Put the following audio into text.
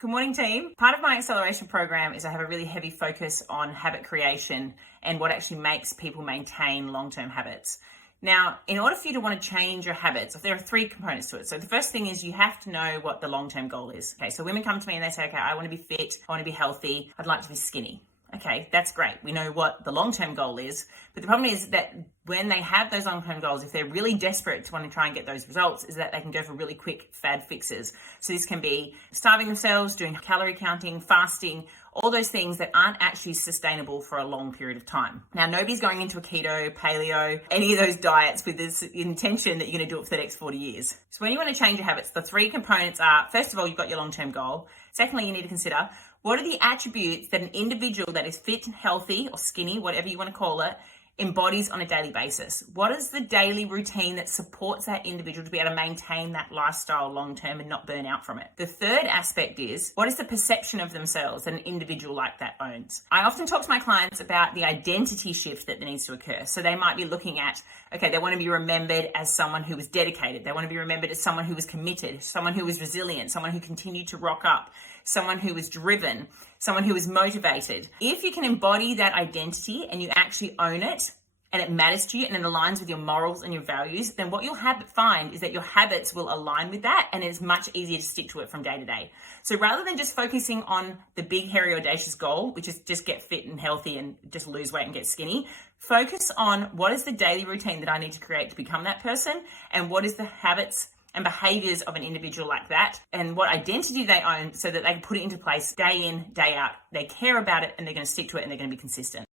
Good morning, team. Part of my acceleration program is I have a really heavy focus on habit creation and what actually makes people maintain long-term habits. Now, in order for you to want to change your habits, there are three components to it. So the first thing is you have to know what the long-term goal is. Okay, so women come to me and they say, okay, I want to be fit, I want to be healthy, I'd like to be skinny. Okay, that's great. We know what the long-term goal is, but the problem is that when they have those long-term goals, if they're really desperate to want to try and get those results, is that they can go for really quick fad fixes. So this can be starving themselves, doing calorie counting, fasting, all those things that aren't actually sustainable for a long period of time. Now, nobody's going into a keto, paleo, any of those diets with this intention that you're going to do it for the next 40 years. So when you want to change your habits, the three components are, first of all, you've got your long-term goal. Secondly, you need to consider what are the attributes that an individual that is fit and healthy or skinny, whatever you want to call it, embodies on a daily basis. What is the daily routine that supports that individual to be able to maintain that lifestyle long term and not burn out from it? The third aspect is, what is the perception of themselves that an individual like that owns? I often talk to my clients about the identity shift that needs to occur. So they might be looking at, okay, they want to be remembered as someone who was dedicated. They want to be remembered as someone who was committed, someone who was resilient, someone who continued to rock up, someone who was driven, someone who was motivated. If you can embody that identity and you actually own it and it matters to you and it aligns with your morals and your values, then what you'll find is that your habits will align with that and it's much easier to stick to it from day to day. So rather than just focusing on the big, hairy, audacious goal, which is just get fit and healthy and just lose weight and get skinny, focus on what is the daily routine that I need to create to become that person and what is the habits and behaviors of an individual like that and what identity they own so that they can put it into place day in, day out. They care about it and they're going to stick to it and they're going to be consistent.